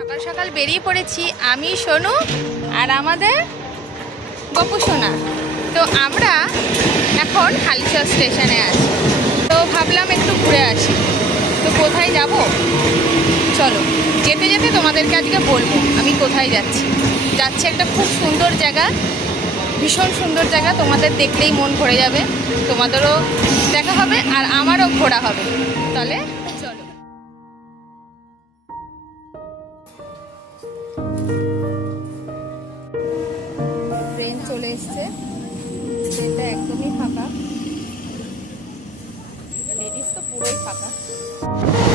সকাল সকাল বেরিয়ে পড়েছি আমি, সোনু আর আমাদের গপু সোনা। তো আমরা এখন হালিশহর স্টেশনে আছি। তো ভাবলাম একটু ঘুরে আসি। তো কোথায় যাব? চলো, যেতে যেতে তোমাদেরকে আজকে বলব, আমি কোথায় যাচ্ছি। যাচ্ছি একটা খুব সুন্দর জায়গা, ভীষণ সুন্দর জায়গা। তোমাদের দেখলেই মন ভরে যাবে, তোমাদেরও দেখা হবে আর আমারও ঘোরা হবে। তাহলে এখন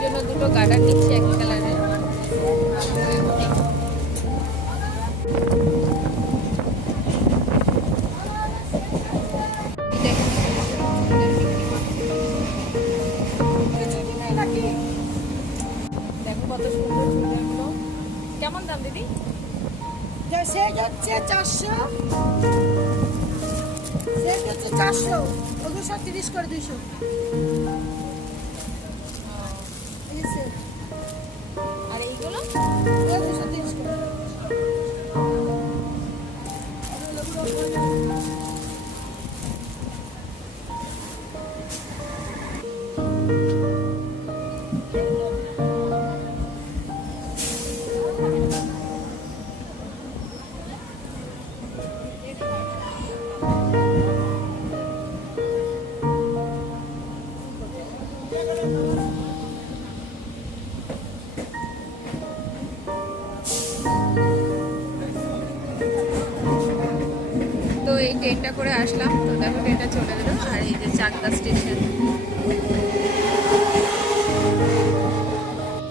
জন্য দুটো গার্ডার নিচ্ছি এক কালারের করে আসলাম। তো দেখো ট্রেনটা চলে গেলো, আর এই যে চাকদা স্টেশন।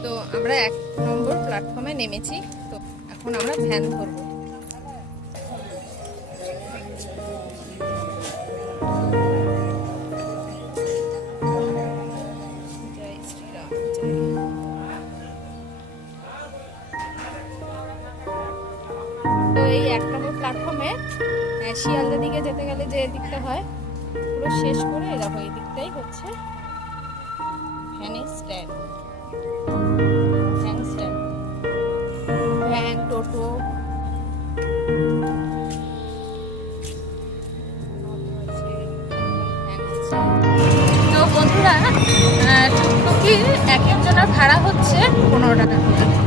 তো আমরা এক নম্বর প্ল্যাটফর্মে নেমেছি। তো এখন আমরা ভ্যান ধরবো দিকটা হয়। পুরো শেষ করে দেখো এই দিকটাই হচ্ছে ভ্যানের স্ট্যান্ড। Van stand. ভ্যান, টোটো। তো বন্ধুরা টুকটুকির এক একজনের ভাড়া হচ্ছে পনেরো টাকা করে।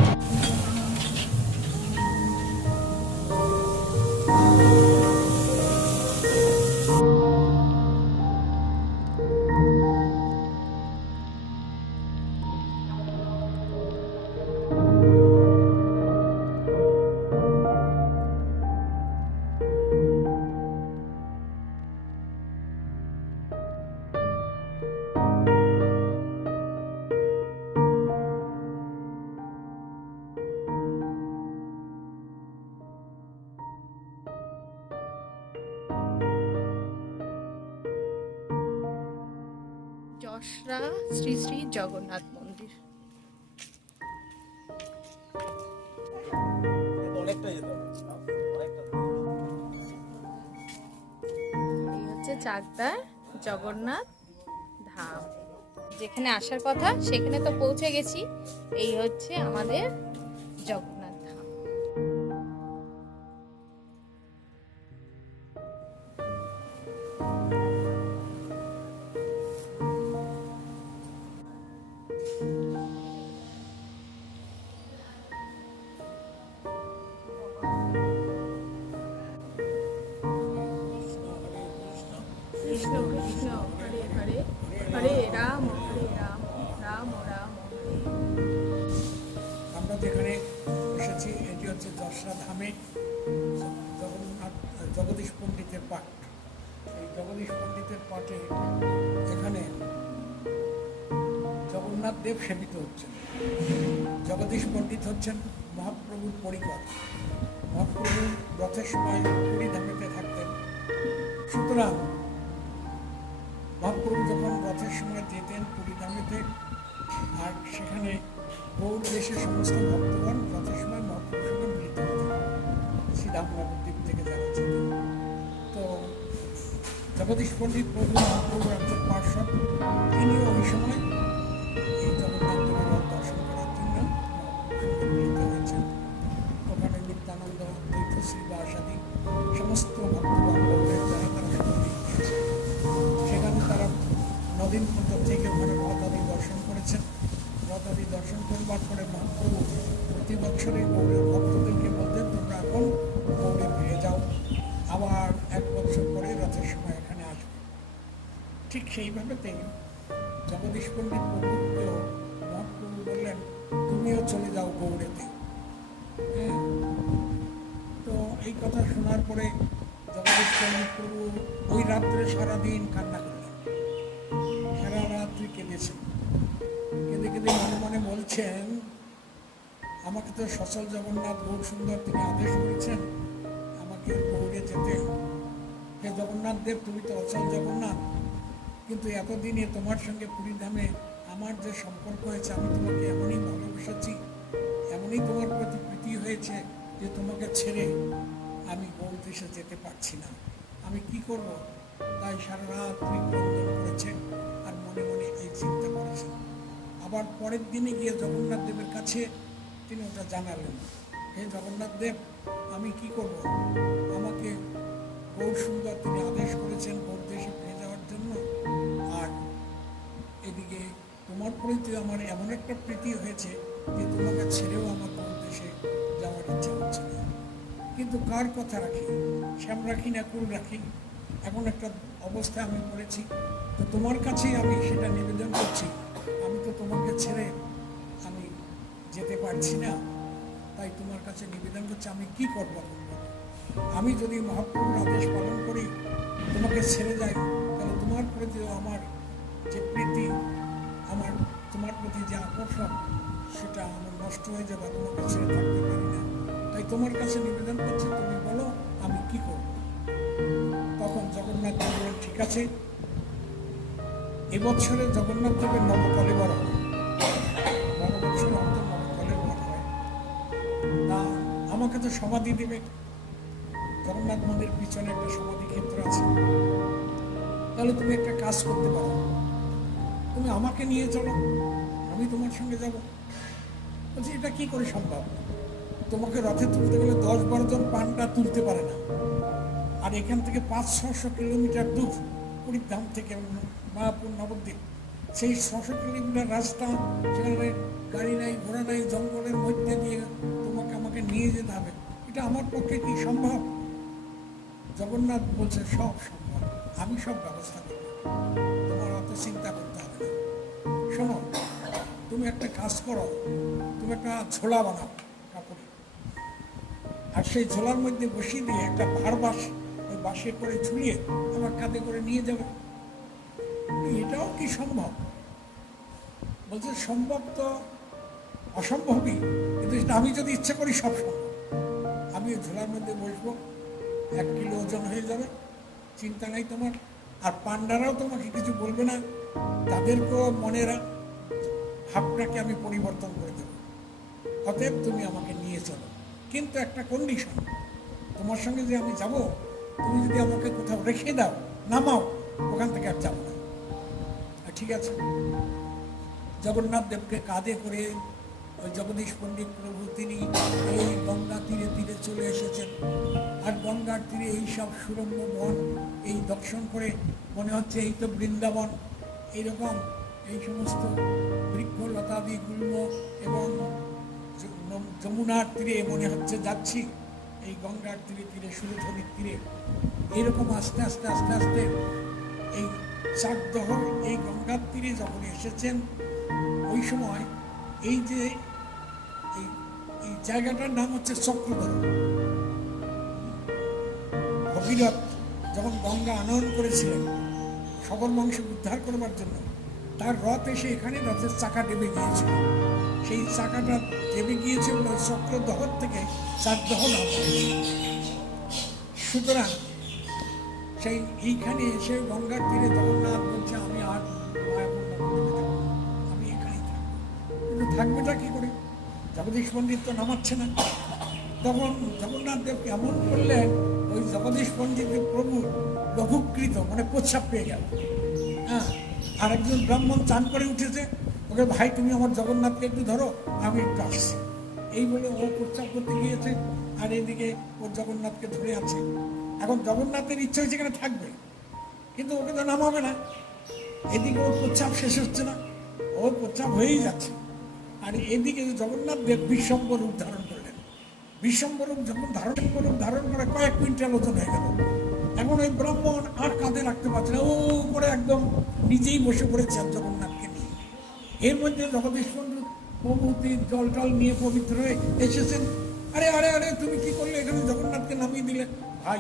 জগন্নাথ মন্দির। এই হচ্ছে চাকদার জগন্নাথ ধাম। যেখানে আসার কথা সেখানে তো পৌঁছে গেছি। এই হচ্ছে আমাদের রাম রাম আমরা যেখানে এসেছি, এটি হচ্ছে দশরা ধামে জগন্নাথ, জগদীশ পণ্ডিতের পাঠ। এই জগদীশ পণ্ডিতের পাঠে এখানে জগন্নাথ দেব সেবিত হচ্ছেন। জগদীশ পণ্ডিত হচ্ছেন মহাপ্রভুর পরিকর। মহাপ্রভু রথের সময় পুরী ধামেতে থাকতেন। সুতরাং মহাপ্রভু যখন রথের সময় যেতেন পুরী ধামেতে আর সেখানে গৌর দেশের সমস্ত ভক্তগণ রথের সময় মহাপ্রভুর সঙ্গে মিলিত হতেন। শ্রীরাম নবদ্বীপ থেকে যারা যেতেন তো জগদীশ পণ্ডিত প্রভু মহাপ্রভুর একজন পার্শ্বদ, তিনিও ওই সময় এই জগন্নাথ দর্শন করার জন্য সঙ্গে মিলিত হয়েছেন। ওখানে নিত্যানন্দ তীর্থশ্রী বা আসাদি সমস্ত ভক্তবান্ধবদের যারা তারা সকলেই নদীন পর্যন্ত থেকে ওখানে রথাদি দর্শন করেছেন। রথাদি দর্শন করবার পরে মহাপ্রভু প্রতি বছরই গৌরের ভক্তদেরকে বলতেন তোমরা এখন গৌরে ফিরে যাও। আবার এক বছর পরে রথের সময় এখানে আসবে। ঠিক সেইভাবেতেই জগদীশ পণ্ডিত প্রভুকেও মহাপ্রভু বললেন, তুমিও চলে যাও গৌড়েতে। হ্যাঁ। তো এই কথা শোনার পরে জগদীশ পণ্ডিত প্রভু ওই রাত্রে সারাদিন কান্না রাত্রি কেঁদেছেন। কেঁদে কেঁদে মনে মনে বলছেন, আমাকে তো সচল জগন্নাথ গৌর সুন্দর তিনি আদেশ করেছেন, আমাকে গৌড়ে যেতে হে জগন্নাথ দেব, তুমি তো অচল জগন্নাথ। কিন্তু এতদিনে তোমার সঙ্গে পুরী ধামে আমার যে সম্পর্ক হয়েছে, আমি তোমাকে এমনই ভালোবেসেছি, এমনই তোমার প্রতি প্রীতি হয়েছে যে তোমাকে ছেড়ে আমি গৌর দেশে যেতে পারছি না। আমি কি করব? তাই সারা রাত্রি ক্রন্দন করেছে আর মনে মনে এই চিন্তা করেছেন। আবার পরের দিনে গিয়ে জগন্নাথ দেবের কাছে তিনি ওটা জানালেন। হে জগন্নাথ দেব, আমি কি করব? আমাকে গৌর সুন্দর তিনি আদেশ করেছেন গৌর দেশে ফিরে যাওয়ার জন্য। আর এদিকে তোমার প্রতি আমার এমন একটা প্রীতি হয়েছে যে তোমাকে ছেড়েও আমার কোন দেশে যাওয়ার ইচ্ছা হচ্ছে না। কিন্তু কার কথা রাখি? শ্যাম রাখি না কুল রাখি? এখন একটা অবস্থা আমি পড়েছি। তো তোমার কাছেই আমি সেটা নিবেদন করছি। আমি তো তোমাকে ছেড়ে আমি যেতে পারছি না। তাই তোমার কাছে নিবেদন করছি, আমি কি করব আমি যদি মহাপ্রভুর আদেশ পালন করি, তোমাকে ছেড়ে যাই, তাহলে তোমার প্রতি আমার যে প্রীতি, আমার, তোমার প্রতি যে আকর্ষণ, সেটা আমার নষ্ট হয়ে যাবে, তোমাকে ছেড়ে থাকতে পারি না। তাই তোমার কাছে নিবেদন করছি, তুমি জগন্নাথ দেব ঠিক আছে? এবছরে জগন্নাথ দেবের নবকলেবর হয়। আমাকে তো সমাধি দেবে। জগন্নাথ মন্দির পিছনে একটা সমাধি ক্ষেত্র আছে। তাহলে তুমি একটা কাজ করতে পারো। তুমি আমাকে নিয়ে চলো, আমি তোমার সঙ্গে যাব। বলছি, এটা কি করে সম্ভব? তোমাকে রথে তুলতে গেলে দশ বারো জন পানটা তুলতে পারে না। আর এখান থেকে পাঁচ ছশো কিলোমিটার দূর পুরীর ধাম থেকে মায়াপুর নবদ্বীপ। সেই ছশো কিলোমিটার রাস্তা, সেখানে গাড়ি নাই, ঘোড়া নাই, জঙ্গলের মধ্যে দিয়ে তোমাকে আমাকে নিয়ে যেতে হবে। এটা আমার পক্ষে কি সম্ভব? জগন্নাথ বলছে, সব সম্ভব। আমি সব ব্যবস্থা করব। তোমার অত চিন্তা করতে হবে না। শোনো, তুমি একটা কাজ করো। তুমি একটা ঝোলা বানাও কাপড়ে। আর সেই ঝোলার মধ্যে বসিয়ে দিয়ে একটা ভার বাসে করে ঝুলিয়ে আমার কাঁধে করে নিয়ে যাবে। এটাও কি সম্ভব? বলছে, সম্ভব তো অসম্ভবই, কিন্তু আমি যদি ইচ্ছে করি, সব সম্ভব। আমি ঝোলার মধ্যে বসবো, এক কিলো ওজন হয়ে যাবে, চিন্তা নাই তোমার। আর পান্ডারাও তোমাকে কিছু বলবে না, তাদেরকেও মনের ভাবনাকে আমি পরিবর্তন করে দেবো। অতএব তুমি আমাকে নিয়ে চলো। কিন্তু একটা কন্ডিশন তোমার সঙ্গে যে আমি যাব তুমি যদি আমাকে কোথাও রেখে দাও, নামাও, ওখান থেকে আর যাব না। ঠিক আছে। জগন্নাথ দেবকে কাঁধে করে ওই জগদীশ পণ্ডিত প্রভু তিনি এই গঙ্গা তীরে তীরে চলে এসেছেন। আর গঙ্গার তীরে এই সব সুরম্য বন, এই দর্শন করে মনে হচ্ছে এই তো বৃন্দাবন। এইরকম এই সমস্ত বৃক্ষ লতাদি গুল্ম এবং যমুনার তীরে মনে হচ্ছে যাচ্ছি। এই গঙ্গার তীরে তীরে সুরধনির তীরে এইরকম আস্তে আস্তে আস্তে আস্তে এই চাকদহ এই গঙ্গার তীরে যখন এসেছেন, ওই সময় এই যে এই এই জায়গাটার নাম হচ্ছে চক্রধর ভগীরথ যখন গঙ্গা আনয়ন করেছিলেন সকল মাংস উদ্ধার করবার জন্য, তার রথ এসে এখানে রথের চাকা ডেবে গিয়েছিল। সেই চাকাটা ডেবে গিয়েছে বলে ওই চক্রদহর থেকে হয়েছে। সুতরাং সেই এইখানে এসে গঙ্গার তীরে জগন্নাথ বলছে, আমি আর। আমি এখানেই থাকব থাকবেটা কি করে জগদীশ পণ্ডিত তো নামাচ্ছে না তখন জগন্নাথ দেব কেমন করলেন, ওই জগদীশ পণ্ডিতের প্রভু লঘুকৃত মানে প্রস্রাব পেয়ে গেল হ্যাঁ আর একজন ব্রাহ্মণ চান করে উঠেছে ওকে ভাই, তুমি আমার জগন্নাথকে একটু ধরো, আমি একটু আসছি। এই বলে ও প্রস্রাব করতে গিয়েছে আর এদিকে ওর জগন্নাথকে ধরে আছে। এখন জগন্নাথের ইচ্ছা হয়েছে এখানে থাকবে, কিন্তু ওকে তো নামাবে না। এদিকে ওর প্রস্রাব শেষ হচ্ছে না ওর প্রস্রাব হয়েই যাচ্ছে। আর এদিকে জগন্নাথ দেব বিশ্বম্বর রূপ ধারণ করলেন। বিশ্বম্বর রূপ যখন ধারণ রূপ ধারণ করে কয়েক কুইন্টাল ওজন হয়ে গেল। এখন ওই ব্রাহ্মণ আর কাঁধে রাখতে পারছে না, ও করে একদম নিজেই বসে পড়েছে জগন্নাথকে নিয়ে এর মধ্যে জগদীশ পণ্ডিত প্রভৃতি জল টল নিয়ে পবিত্র হয়ে এসেছেন। আরে আরে আরে, তুমি কি করলে? এখানে জগন্নাথকে নামিয়ে দিলে। ভাই,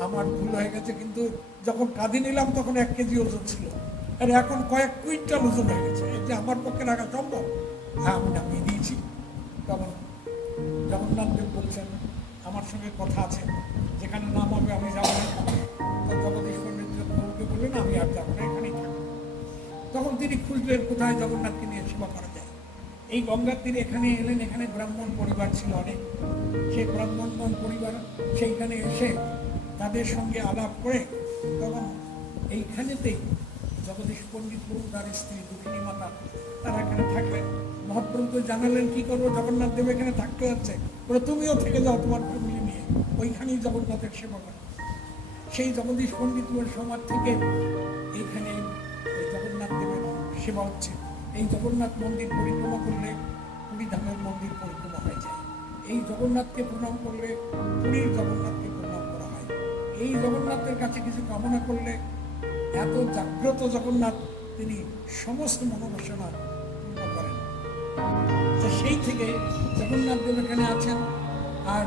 আমার ভুল হয়ে গেছে, কিন্তু যখন কাঁধে নিলাম, তখন এক কেজি ওজন ছিল। আর, এখন কয়েক কুইন্টাল ওজন হয়ে গেছে। এটা আমার পক্ষে রাখা সম্ভব? হ্যাঁ আমি নামিয়ে দিয়েছি। তখন জগন্নাথ দেব বলছেন, আমার সঙ্গে কথা আছে। যেখানে নাম হবে আমি যাব না। জগদীশ পণ্ডিত বললেন, আমি আর যাব না তখন তিনি খুঁজলেন কোথায় জগন্নাথকে নিয়ে সেবা করা যায়। এই গঙ্গার তীরে এখানে এলেন, এখানে ব্রাহ্মণ পরিবার ছিল অনেক। সেই ব্রাহ্মণ পরিবার সেইখানে এসে তাদের সঙ্গে আলাপ করে তখন এইখানেতেই জগদীশ পণ্ডিত প্রভু তার স্ত্রী দুঃখিনী মাতা তারা এখানে থাকলেন। মহাপ্রভু জানালেন, কি করব? জগন্নাথ দেব এখানে থাকতে যাচ্ছে। বলে, তুমিও থেকে যাও তোমার ফ্যামিলি নিয়ে। ওইখানেই জগন্নাথের সেবা করো। সেই জগদীশ পণ্ডিতের সমাজ থেকে এইখানে সেবা হচ্ছে এই জগন্নাথ মন্দির পরিক্রমা করলে পুরী ধামের মন্দির পরিক্রমা হয়ে যায়। এই জগন্নাথকে প্রণাম করলে পুরীর জগন্নাথকে প্রণাম করা হয়। এই জগন্নাথের কাছে কিছু কামনা করলে এত জাগ্রত জগন্নাথ তিনি সমস্ত মনোবাসনা পূর্ণ করেন। তো সেই থেকে জগন্নাথ দেব এখানে আছেন আর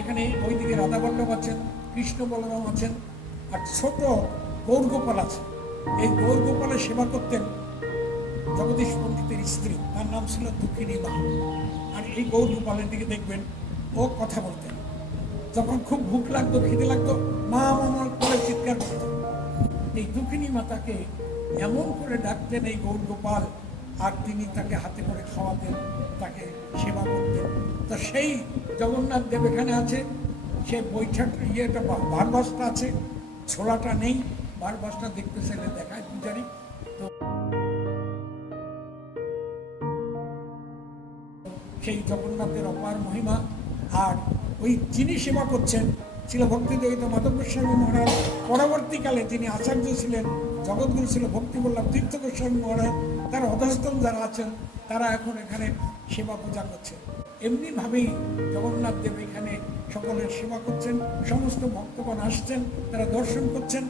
এখানে ওইদিকে রাধা বল্লভ আছেন, কৃষ্ণ বলরাম আছেন আর ছোট গৌরগোপাল আছে। এই গৌরগোপালের সেবা করতেন জগদীশ পণ্ডিতের স্ত্রী, তার নাম ছিল দুঃখিনী মা। আর এই গৌরগোপালের দিকে দেখবেন, ও কথা বলতেন। যখন খুব ভুক লাগতো, খিদে লাগতো, মা আমার করে চিৎকার করত। এই দুঃখিনী মাতাকে এমন করে ডাকতেন, এই গৌর গোপাল, আর তিনি তাকে হাতে করে খাওয়াতেন, তাকে সেবা করতেন। তো সেই জগন্নাথ দেব এখানে আছে, সে বৈঠক ইয়েটা বারবাসটা আছে, ছোলাটা নেই, বারবাসটা দেখতে চাইলে দেখায় পূজারি। সেই জগন্নাথের অপার মহিমা। আর ওই যিনি সেবা করছেন, ছিল ভক্তিদয়িত মাধব গোস্বামী মহারাজ। পরবর্তীকালে যিনি আচার্য ছিলেন, জগৎগুরু ছিল ভক্তি বল্লভ তীর্থ গোস্বামী মহারাজ। তার অধস্তম যারা আছেন, তারা এখন এখানে সেবা পূজা করছেন। এমনিভাবেই জগন্নাথ দেব এখানে সকলের সেবা করছেন, সমস্ত ভক্তগণ আসছেন, তারা দর্শন করছেন,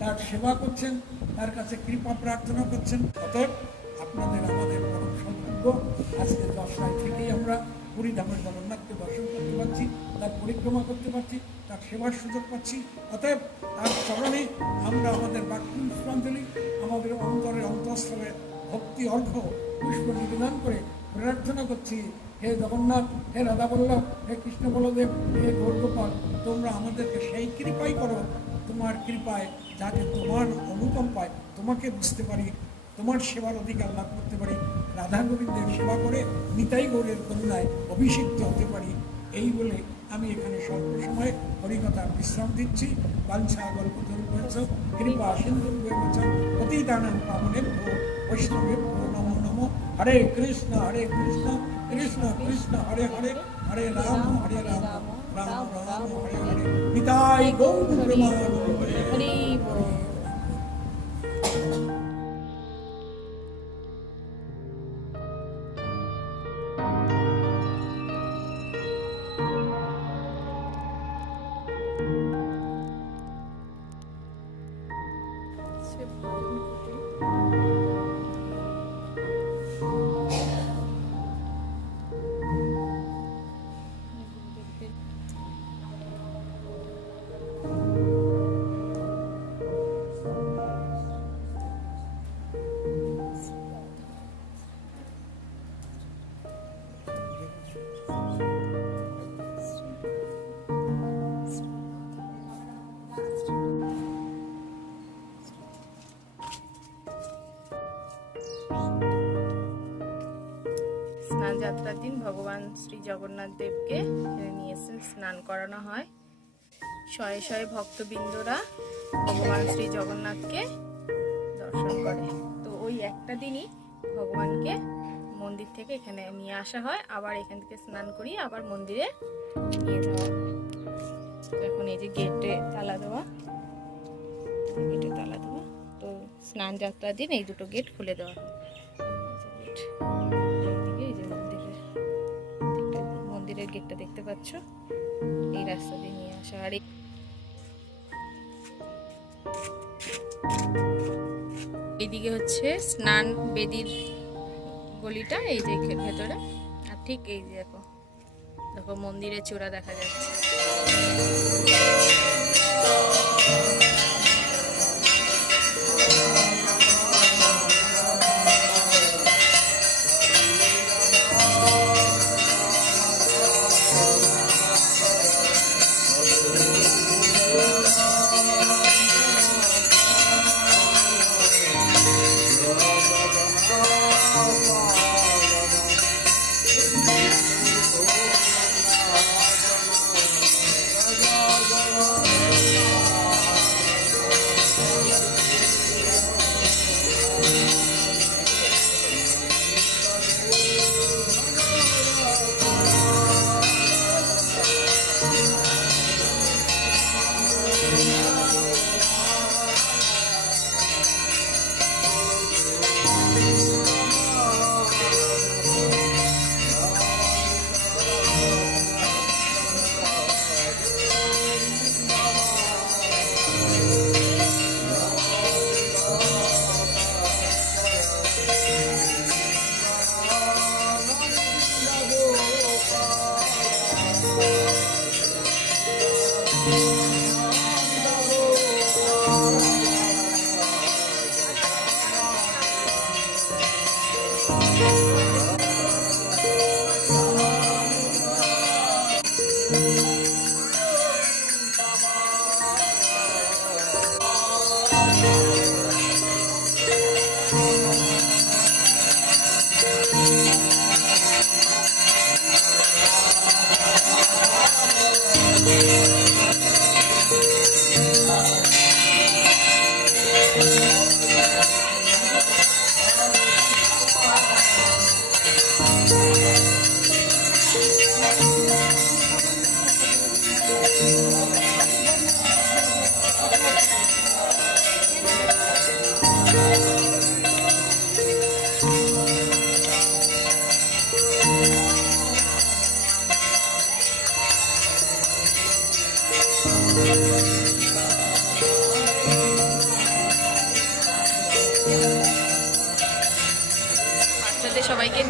তার সেবা করছেন, তার কাছে কৃপা প্রার্থনা করছেন। অতএব আপনাদের আমাদের সৌভাগ্য আজকে দশটায় থেকেই আমরা পুরী ধামের জগন্নাথকে দর্শন করতে পারছি, তার পরিক্রমা করতে পারছি, তার সেবার সুযোগ পাচ্ছি। অতএব তার চরণে আমরা আমাদের বাক্য পুষ্পাঞ্জলি আমাদের অন্তরের অন্তঃস্থলে ভক্তি অর্ঘ, পুষ্প নিবেদন করে প্রার্থনা করছি, হে জগন্নাথ, হে রাধা বল্লভ হে কৃষ্ণ বলদেব, হে গৌরগোপাল তোমরা আমাদেরকে সেই কৃপাই করো, তোমার কৃপায় যাতে তোমার অনুকম্পায় তোমাকে বুঝতে পারি, তোমার সেবার অধিকার লাভ করতে পারি। রাধা গোবিন্দের সেবা করে নিতাই গৌরের করুণায় অভিষিক্ত হতে পারি। এই বলে আমি এখানে স্বল্প সময়ে হরিকথা বিশ্রাম দিচ্ছি। বাঞ্ছা গল্প ধর্মেছ কৃপা সিন্ধু অতীতানং পাবনের ভো বৈষ্ণবে ভো নমো নমো। হরে কৃষ্ণ হরে কৃষ্ণ কৃষ্ণ কৃষ্ণ, হরে হরে হরে রাম হরে রাম রাম রাম, হরে হরে। নিতাই গৌর প্রেমানন্দে ভগবান শ্রী জগন্নাথ দেবকে নিয়ে এসে স্নান করানো হয়। শয়ে শয়ে ভক্তবৃন্দরা ভগবান শ্রী জগন্নাথকে দর্শন করে। তো ওই একটা দিনই ভগবানকে মন্দির থেকে এখানে নিয়ে আসা হয়। আবার এখান থেকে স্নান করিয়ে আবার মন্দিরে নিয়ে যাওয়া। এখন এই যে গেটে তালা দেওয়া গেটে তালা দেওয়া। তো স্নান যাত্রার দিন এই দুটো গেট খুলে দেওয়া হয়। গেটটা দেখতে পাচ্ছ? এই রাস্তা দিয়ে নিয়ে আসা। আর এই- এইদিকে হচ্ছে স্নান বেদির গলিটা, এই যে ভেতরে। আর ঠিক এই যে দেখো দেখো মন্দিরের চূড়া দেখা যাচ্ছে।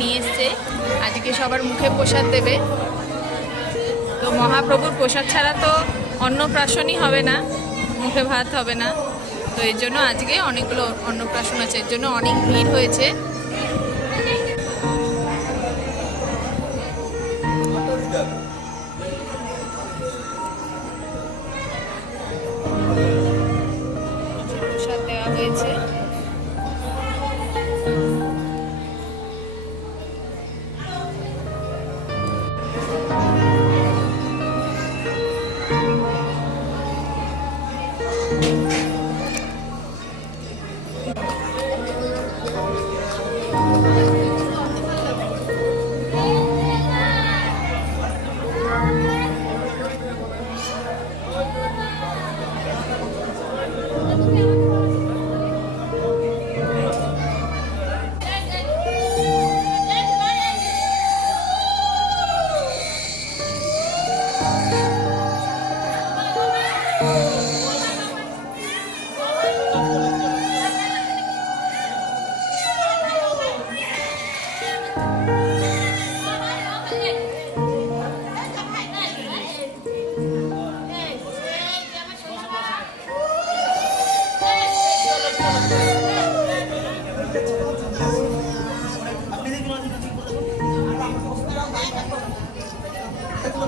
নিয়ে এসছে। আজকে সবার মুখে প্রসাদ দেবে। তো মহাপ্রভুর প্রসাদ ছাড়া তো অন্নপ্রাশনই হবে না, মুখে ভাত হবে না। তো এর জন্য আজকে অনেকগুলো অন্নপ্রাশন আছে। এর জন্য অনেক ভিড় হয়েছে। Amen.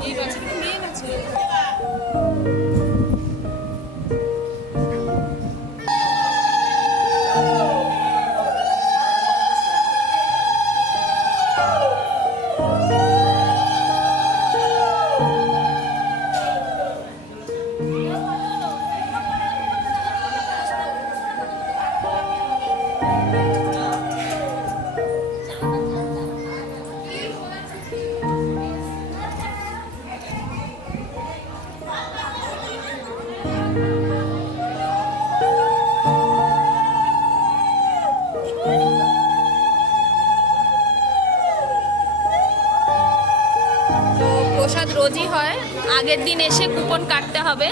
이봐 지금 미인은 지금. আগের দিন এসে কুপন কাটতে হবে।